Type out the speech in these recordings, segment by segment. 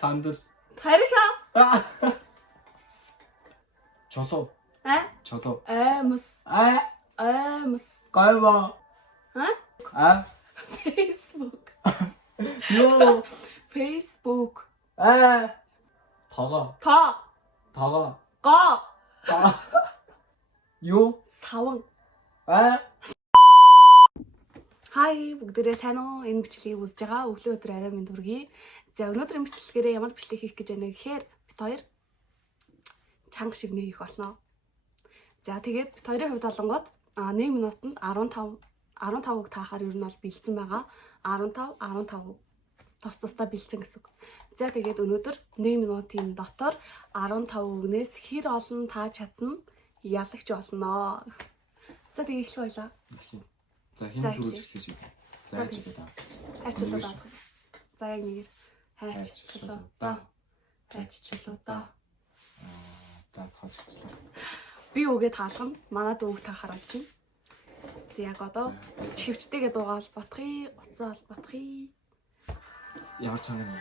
Сандал. Тарих. Чолоо. Чолоо. Амс. Гайва. Facebook. Юу. Facebook. Тага. Го. Юу. Саван. Хай бүгдээрээ сайн уу? Энэ бичлэгийг үзэж байгаа өглөө өдөр арай минь хүргэе. За өнөөдрийн бичлэгээр ямар бичлэг хийх гэж байна вэ гэхээр бит хоёр чанга шивнэ хийх болно. За тэгээд бит хоёрын хувьд олонгод 1 минутанд 15-ыг таахаар ер нь бол бэлдсэн байгаа. 15 тус-тусдаа бэлдсэн гэсэн үг. За тэгээд өнөөдөр 1 минутын дотор 15 үгнээс хэр олон тааж чадсан ялагч болно. За тэгээд эхлэх байлаа. За хин төрүүлж эхлэв шиг. За яаж хэлээ таа. Хайчлуу даа. За яг нэгээр хайчлуу даа. Хайчлуу даа. За цаашчлаа. Би үгээ таалгана. Манад үг таахаар болж байна. За яг одоо хөвчтэйгээ дуугаал батхий, уцаал батхий. Ямар чанга юм.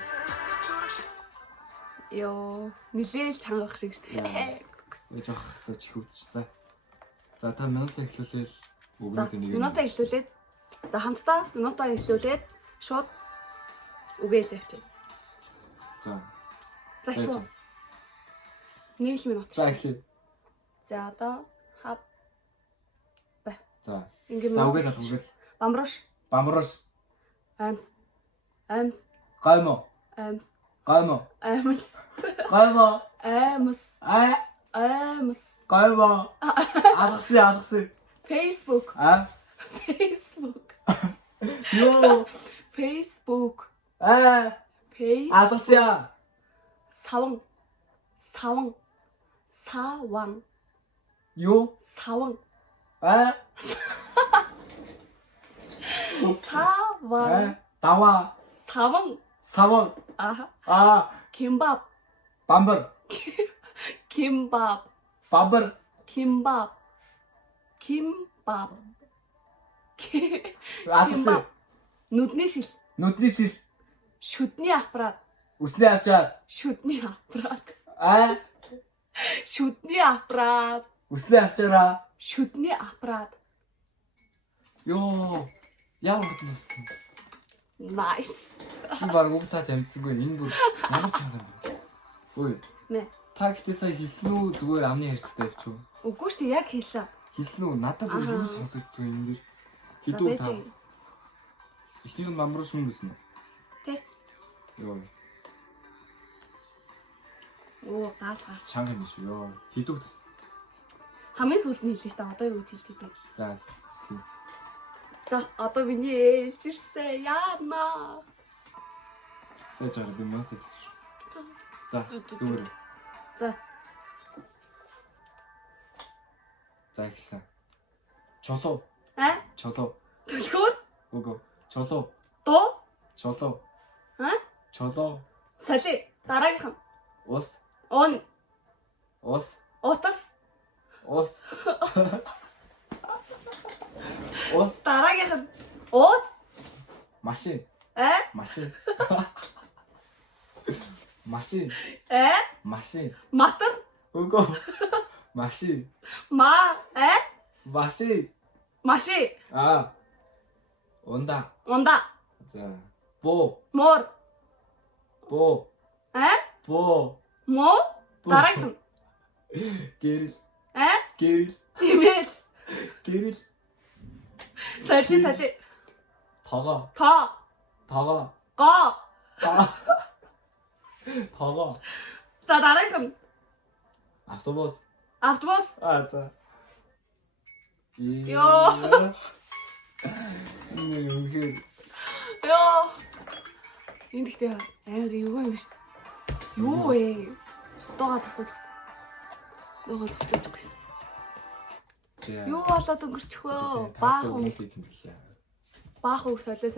Йоо, нилээл чангах шиг шүү дээ. Ээж ахсаа чихвдэж. За та минутаа эхлүүлээл. Минутаа эхлүүлээд за хамтдаа минутаа эхлүүлээд шууд үгээлээ авчаа. За эхлэв. 1 минут. За эхлэв. За одоо хав. За. Ингээд за үгээл. Бамраш. Амс. Гаймо. Амс. Гаймо. Алгасы. Facebook. Юу. Facebook. Алгасяа. Саван. Юу. Саван. Дава. Саван. Кимбаб. Бамбар. Бабар. Кимбаб. Алгасы. Нүдний шил. Шүдний аппарат. Үснэ авчаа. Шүдний аппарат. Үснэ авчаараа. Шүдний аппарат. Йоо. Ямар хөт нэс. Nice. Би баг үг тааж амжсангүй. Энэ бүр ямар чанга юм бэ? Ой. Нэ. Та гэхдээ сая хэлсэн үү зүгээр амны харьцтай явчих. Үгүй шүү дээ, яг хэлсэн. Хэлсэн үү? Надад бүр юу сонсогддог юм дээр. Хидүү та. Эхнийг нь бамбар шүн гэсэн үү? Тэ. Йоо. Оо, гаалгаа. Чанга юм шүү. Йоо. Хидүү тас. Хамгийн сүүлд нь хэллээ шүү дээ. Одоо юу гэж хэлж байгаа. За. За, одоо миний ээлж ирсэн. Яана. За жаа би мөн хэлж. За. Зүгээр. За ихсэн. Чолоо. Чолоо. Төлхөр. Үгүй. Чолоо. Дуу. Чолоо. Чолоо. Соли. Дараагийнх нь. Ус. Он. Ус. Утас. Ус. Ус. Дараагийнх нь. Ууд. Машин. Машин. Машин. Машин. Матар. Үгүй. Машин. Машин. Маши. Унда. За. Бо. Мор. Бо. Бо. Мо. Дараагийнх нь. Гэрэл. Имэйл. Гэрэл. Соли. Тага. Го. Тага. За дараагийнх нь. Автобус. За. Йоо. Йоо. Энд ихтэй амар юу юм шүү. Юу вэ? Дуугаа зогсож. Юу болоод өнгөрчихвөө? Баах үг солио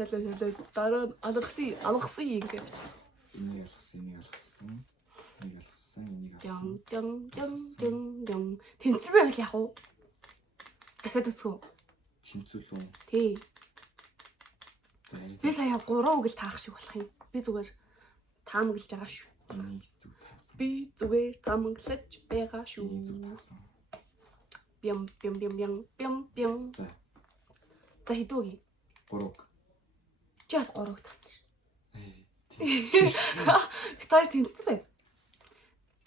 дараа нь алгасан ингэ явж. Энийг алгасан. Тэнцэн байвал яах вэ? Дахиад үзэх үү? Тэнцүүлүү. Тий. Би сая 3 үг л таах шиг болох юм. Би зүгээр таамаглаж байгаа шүү. Энийг зүг таасан. Би зүгээр таамаглаж байгаа шүү. Энийг зүг таасан. Бям бям бям бям бям бям. За. За хідүүгийн. 3. Чи бас 3-ыг таасан. Тийм. Битээр тэнцсэн бай.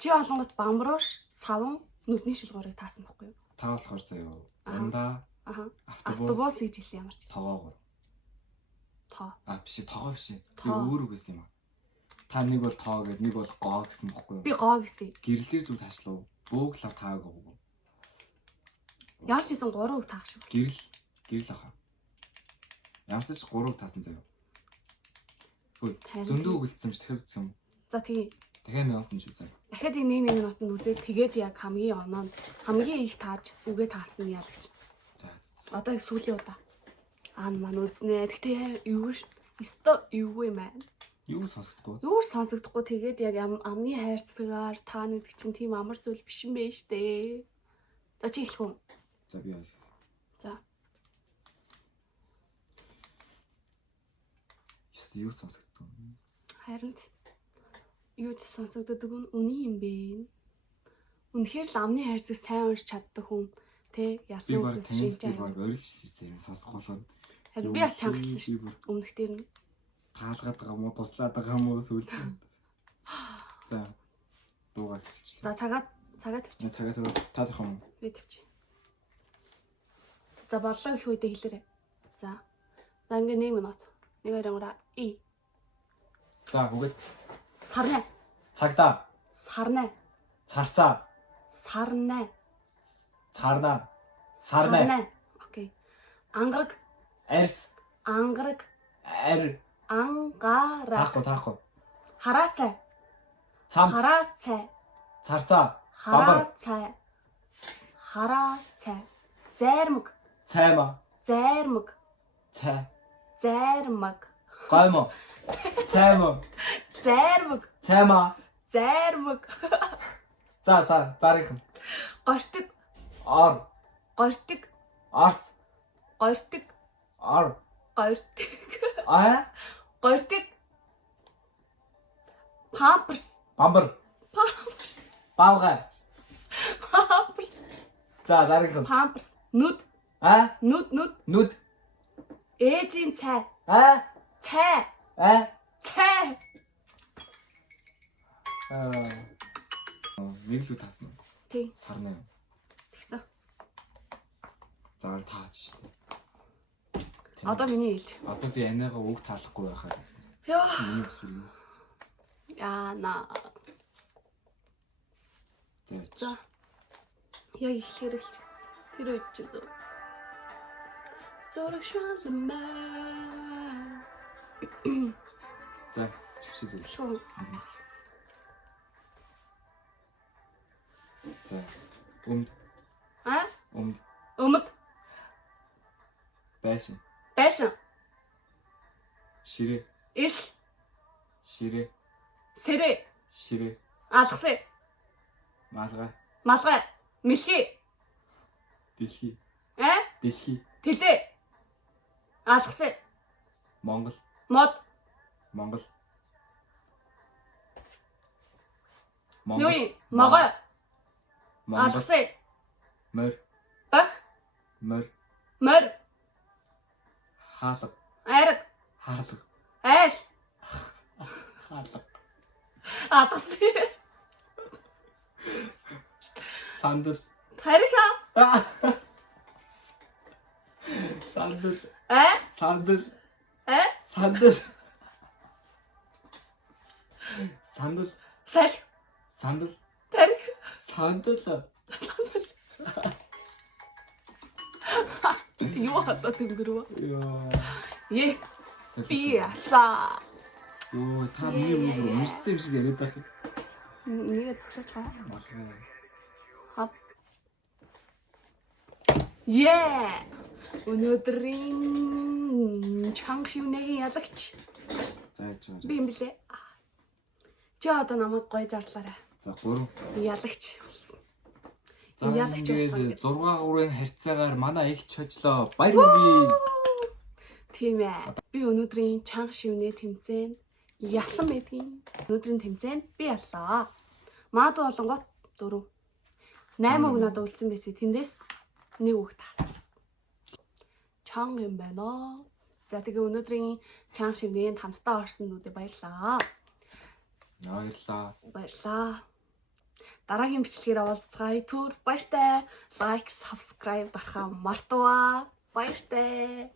Чи олонгот бамбарууш, саван, нүдний шилгуурыг таасан байхгүй юу? Та болохоор заяа. Ундаа Аха. автобус Автобус гэж хэлсэн ямар ч. тоогоор. Тоо. Биш тоогоо биш. Би Тоо. өөр үг гэсэн юм аа. Та нэг бол тоо гэд нэг бол гоо гэсэн бохгүй юу? Би гоо гэсэн. Гэрэл дээр зүг таашлаа. Бууглаа таагаа. Ямар ч хийсэн 3-ыг таах шиг. Гэрэл ахаа. Ямар ч 3-ыг таасан заяа. Хөөе. Харин. Зөндөө өгөлдсөн ч дахиад үзсэн юм. За тэгээ. Дахиад явах юм шүү заяа. Дахиад нэг нотонд үзээд тэгээд яг хамгийн оноонд хамгийн их тааж үгээ таасан нь яалагч. За. Одоо их сүүлийн удаа. Маань үзнэ. Тэгтээ юу юу юм аа. Юу сонсохдохгүй. Юу сонсогдохгүй тэгээд яг амны хайрцагаар та нэгдэг чинь тийм амар зүйл биш юм бэ штэ. За чи эхлэх үү? За би яа. За. Юу сонсогддог. Харин юу ч сонсогддог нь үний юм бэ. Үнэхээр л амны хайрцаг сайн унш чаддаг хүн тэ Би ялуу баг хүс шинж би аа. баг орилж ирсэн юм сонсох болоод. Харин би бас чангасан шүү дээ. Өмнөх дээр нь. Таалгаад байгаа мó туслаад байгаа мó сүлд. За. Дуугаар хэлчихлээ. За цагаа тавьчих. Цагаа тавиад юм. Би тавьчих. За боллоо гэх үедээ хэлээрэй. За. За ингээ 1 минут. 1 2 3 и. За үгээд Сарна. цагдаа, Сарна. царцаа, Сарна. сарна, Окей. Ангараг. арс, Ангараг. ар, Ангара. таахгүй, Хараацай. цамц, Хараацай. царцаа, бамбар, Хараацай. Зайрмаг. цайма, Зайрмаг. цай, Зайрмаг. гоймо, цаймо, Зайрмаг. цайма. Зайрмаг. За, дараагийн. Гортиг. Ор, Гортиг. арц, Гортиг. ор, Гортиг. Гортиг. Памперс. бамбар, Памперс. баавгай. Памперс. За, дараагийн. Памперс. Нүд. Нүд. нүд, Ээжийн цай. Цай. Цай. нэг л таасан уу? Тий. Сарна. Тэгсэн. За, таач шин. Одоо миний хэлж. Одоо би аниага үг таалахгүй байхаа гэсэн. Йоо. Миний бүсгүй. Яна. За. Яг ихлээр хэлж. Тэр үед чи зөө. Зураг шалмаа. За, чившээ зүйл. Шуу. За. Өмд, Өмд. байшин, Байшин. ширээ, Ис. ширээ, Сэрэ. ширээ, Алгасэ. малгай, Малгай. Мэлхий. дэлхий, дэлхий, Тэлээ. Алгасэ. Монгол, Мод. Монгол. Юу? Могой. Монгол, Алгасэ. мор, Бах. мор, Мор. хаалга, Ариг. хаалга, Айл. хаалга, Алгасэ. сандал, Тариха. сандал, Сандал. сандал, сандал, Сал. сандал, Тарих. сандал. Юу хатаа тэнгэрв? Яа. Yes. Би асаа. Оо, та миний үг уншсан юм шиг яриад байх. Нэгэ зогсооч хаа. Махаа. Хап. Yeah. Өнөөдрийн чанга шивнэгийн ялагч. За яж байгаа. Би юм блэ. Чи одоо намайг гоё зарлаарай. За 3. Ялагч болсон. За Ялагч болсон. 6-3-ын харьцаагаар манай их чожлоо. Баяр хүргэе. Тийм ээ. Би өнөөдрийн чанга шивнэ тэмцээнд ялсан байдгийн. Өнөөдрийн тэмцээнд би яллаа. Маадуу болонгот 4. 8 үг надад үлдсэн байсан. Тэндээс 1 үг таас. Чанга юм байна. За тэгээ өнөөдрийн чанга шивнэнд хамтдаа орсон нүдэ баярлаа. Баярлаа. Дараагийн бичлэгээр уулзцгаая. Түр баяртай. Лайк, subscribe дарахаа мартаваа. Баяртай.